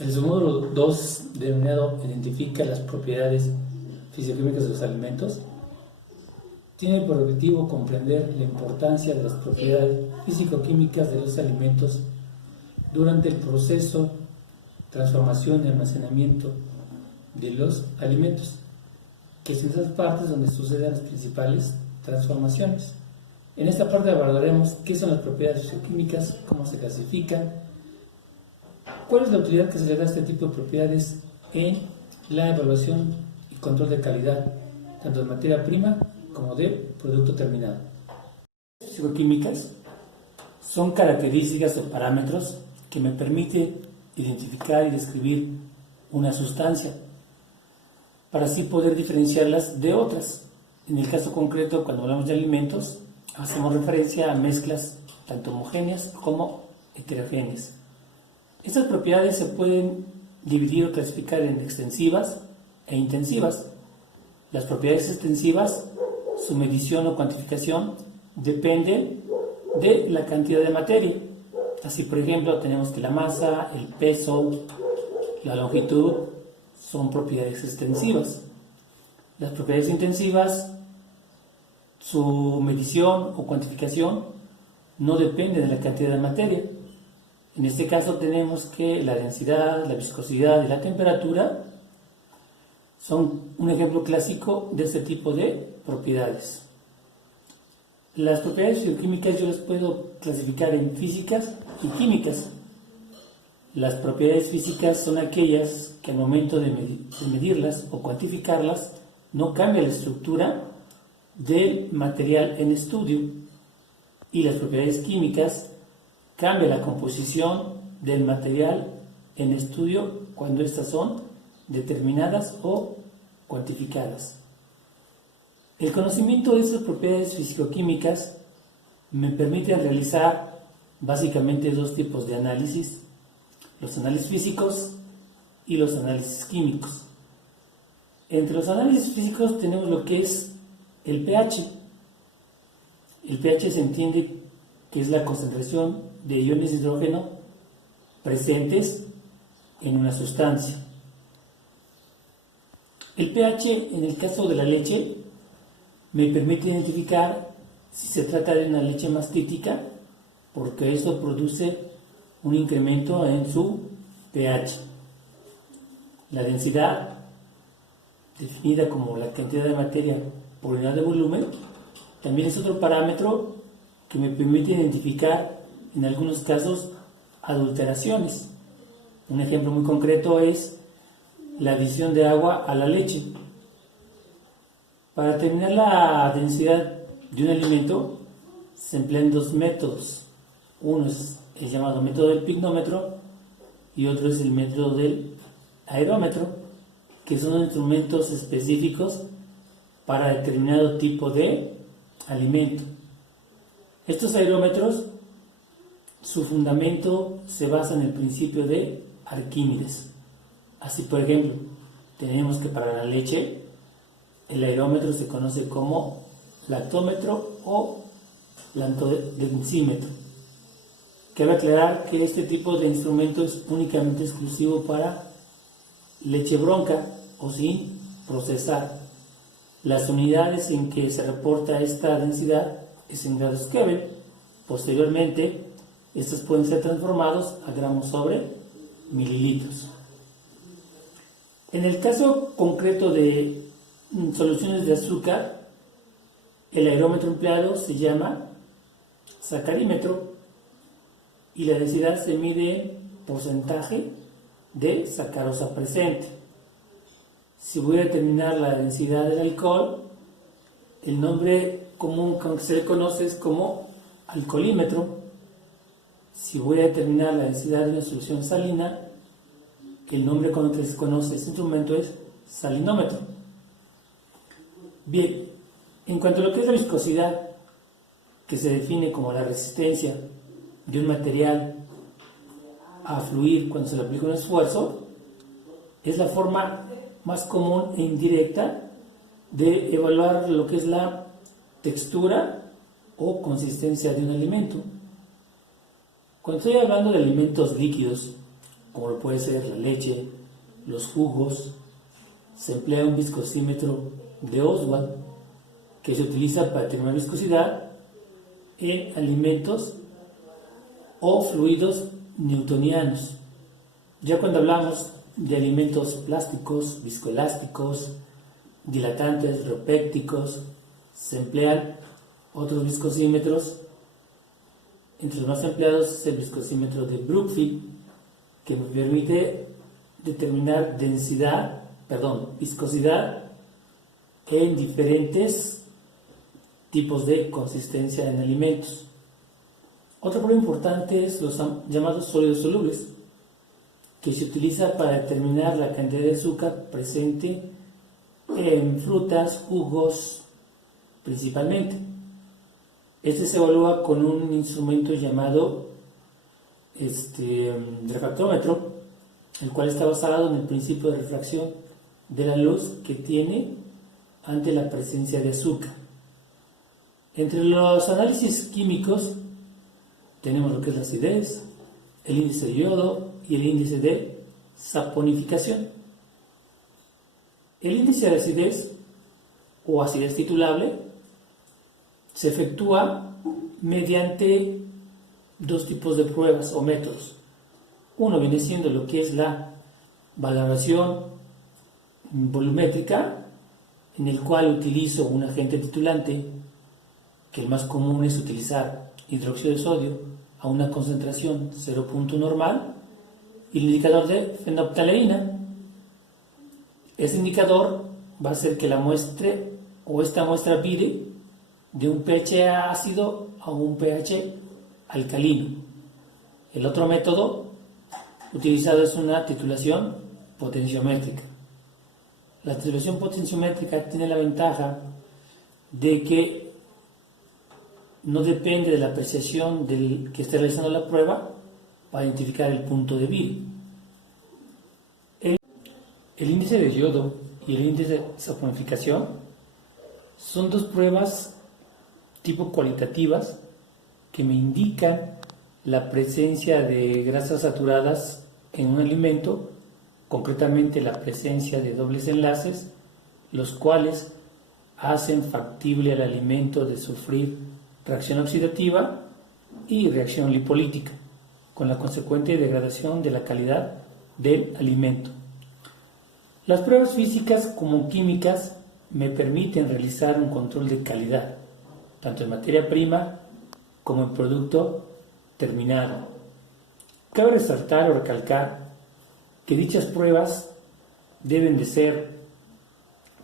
El submódulo 2, denominado Identifica las propiedades fisicoquímicas de los alimentos, tiene por objetivo comprender la importancia de las propiedades físico-químicas de los alimentos durante el proceso, transformación y almacenamiento de los alimentos, que es en esas partes donde suceden las principales transformaciones. En esta parte abordaremos qué son las propiedades físico-químicas, cómo se clasifican, cuál es la utilidad que se le da a este tipo de propiedades en la evaluación y control de calidad, tanto de materia prima como de producto terminado. Las físico-químicas son características o parámetros que me permiten identificar y describir una sustancia para así poder diferenciarlas de otras. En el caso concreto, cuando hablamos de alimentos, hacemos referencia a mezclas tanto homogéneas como heterogéneas. Estas propiedades se pueden dividir o clasificar en extensivas e intensivas. Las propiedades extensivas, su medición o cuantificación depende de la cantidad de materia. Así, por ejemplo, tenemos que la masa, el peso, la longitud son propiedades extensivas. Las propiedades intensivas, su medición o cuantificación no depende de la cantidad de materia. En este caso tenemos que la densidad, la viscosidad y la temperatura son un ejemplo clásico de este tipo de propiedades. Las propiedades físico-químicas yo las puedo clasificar en físicas y químicas. Las propiedades físicas son aquellas que al momento de medirlas o cuantificarlas no cambia la estructura del material en estudio, y las propiedades químicas cambia la composición del material en estudio cuando éstas son determinadas o cuantificadas. El conocimiento de estas propiedades físico-químicas me permite realizar básicamente dos tipos de análisis: los análisis físicos y los análisis químicos. Entre los análisis físicos tenemos lo que es el pH. El pH se entiende que es la concentración de iones de hidrógeno presentes en una sustancia. El pH, en el caso de la leche, me permite identificar si se trata de una leche mastítica, porque eso produce un incremento en su pH. La densidad, definida como la cantidad de materia por unidad de volumen, también es otro parámetro que me permite identificar en algunos casos adulteraciones. Un ejemplo muy concreto es la adición de agua a la leche. Para determinar la densidad de un alimento se emplean dos métodos. Uno es el llamado método del pignómetro y otro es el método del aerómetro, que son instrumentos específicos para determinado tipo de alimento. Estos aerómetros, su fundamento se basa en el principio de Arquímedes. Así, por ejemplo, tenemos que para la leche el aerómetro se conoce como lactómetro o lactodensímetro. Cabe aclarar que este tipo de instrumento es únicamente exclusivo para leche bronca o sin procesar. Las unidades en que se reporta esta densidad es en grados Kelvin. Posteriormente, estos pueden ser transformados a gramos sobre mililitros. En el caso concreto de soluciones de azúcar, el aerómetro empleado se llama sacarímetro y la densidad se mide en porcentaje de sacarosa presente. Si voy a determinar la densidad del alcohol, el nombre común con que se le conoce es como alcoholímetro. Si voy a determinar la densidad de una solución salina, el nombre con el que se conoce este instrumento es salinómetro. Bien, en cuanto a lo que es la viscosidad, que se define como la resistencia de un material a fluir cuando se le aplica un esfuerzo, es la forma más común e indirecta de evaluar lo que es la textura o consistencia de un alimento. Cuando estoy hablando de alimentos líquidos, como lo puede ser la leche, los jugos. Se emplea un viscosímetro de Oswald que se utiliza para determinar viscosidad en alimentos o fluidos newtonianos. Ya cuando hablamos de alimentos plásticos, viscoelásticos, dilatantes, reopécticos, se emplean otros viscosímetros. Entre los más empleados es el viscosímetro de Brookfield, que me permite determinar viscosidad en diferentes tipos de consistencia en alimentos. Otra prueba importante es los llamados sólidos solubles, que se utiliza para determinar la cantidad de azúcar presente en frutas, jugos principalmente. Este se evalúa con un instrumento llamado refractómetro, el cual está basado en el principio de refracción de la luz que tiene ante la presencia de azúcar. Entre los análisis químicos tenemos lo que es la acidez, el índice de yodo y el índice de saponificación. El índice de acidez o acidez titulable se efectúa mediante dos tipos de pruebas o métodos. Uno viene siendo lo que es la valoración volumétrica, en el cual utilizo un agente titulante, que el más común es utilizar hidróxido de sodio a una concentración 0. normal, y el indicador de fenolftaleína. Ese indicador va a hacer que la muestra o esta muestra vire de un pH ácido a un pH alcalino. El otro método utilizado es una titulación potenciométrica. La titulación potenciométrica tiene la ventaja de que no depende de la apreciación del que esté realizando la prueba para identificar el punto de vire. El índice de yodo y el índice de saponificación son dos pruebas tipo cualitativas que me indican la presencia de grasas saturadas en un alimento, concretamente la presencia de dobles enlaces, los cuales hacen factible al alimento de sufrir reacción oxidativa y reacción lipolítica, con la consecuente degradación de la calidad del alimento. Las pruebas físicas como químicas me permiten realizar un control de calidad, tanto en materia prima como en producto terminado. Cabe resaltar o recalcar que dichas pruebas deben de ser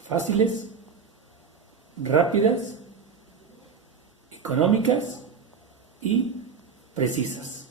fáciles, rápidas, económicas y precisas.